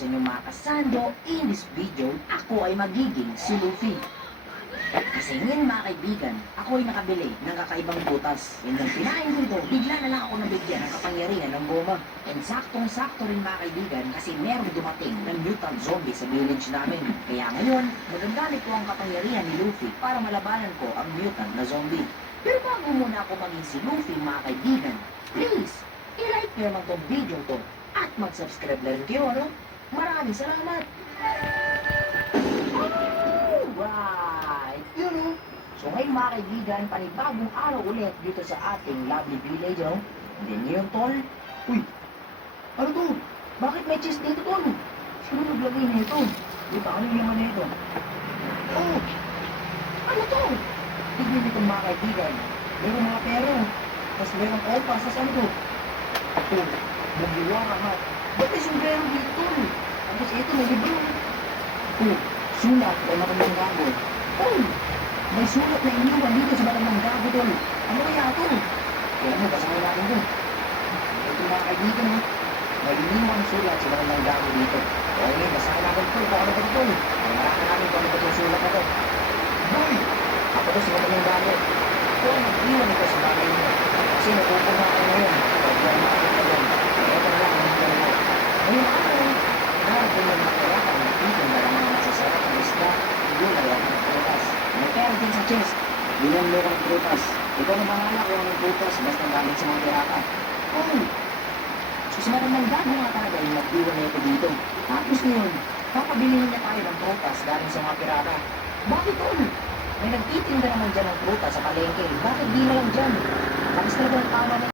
sa inyong mga kasando. In this video, ako ay magiging si Luffy. Kasi ngayon mga kaibigan, ako ay nakabili ng kakaibang butas. And nung pinain ko ito, bigla na lang ako nabigyan ng kapangyarihan ng goma. And saktong-sakto rin mga kaibigan kasi meron dumating ng mutant zombie sa village namin. Kaya ngayon, magagamit ko ang kapangyarihan ni Luffy para malabanan ko ang mutant na zombie. Pero bago muna ako maging si Luffy mga kaibigan, please, i-like nyo naman tong video to at mag-subscribe na rin kayo, ano? Maraming salamat! Alright! Yun o! So ngayon mga kaibigan, panibagong araw ulit dito sa ating lovely village, no? Hindi nyo yun, tol? Uy! Ano to? Bakit may chest dito, tol? Sino naglagay na ito? Dito, ano yung laman na ito? Oh! Ano to? Tignan nito mga kaibigan. Meron mga pera. Tapos meron opas. Tapos ano to? Ito. Magdiwa ka nga. Ba't may sombrero dito, tol? Tapos ito, may libro. Oh! Sulat o matandang gago. Oh! May sulat na iniwan dito sa matandang gago, tol. Ano kaya ito? Kaya ano, basahin natin to. Ito mga kaibigan, no? May iniwang sulat sa matandang gago dito. Okay, basahin natin to. Kung ano ba ito, tol? Ang marami namin kung ano ba itong sulat na to. Boy! Ako to sa matandang gago. Kung nag-iwan ito sa bagay mo. Kasi napupunta ako ngayon. Pag yan natin ka dyan. Ito na lang ang hintay mo. Ngayon ako, natin yung makayakang napitin na lang mga masasarap ng isda, gulay at ng prutas. May pera din sa chest. Bilang mo ng prutas. Ikaw na bahala kung anong prutas basta gamit sa mga pirata. Oh! So sa matandang gago nga talaga yung nag-iwan na ito dito. Tapos ngayon, papabilihin niya tayo ng prutas galing sa mga pirata. Bakit tol? May nagtitinda naman dyan ng prutas sa palengke. Bakit di na lang dyan? Tapos talaga ang tama na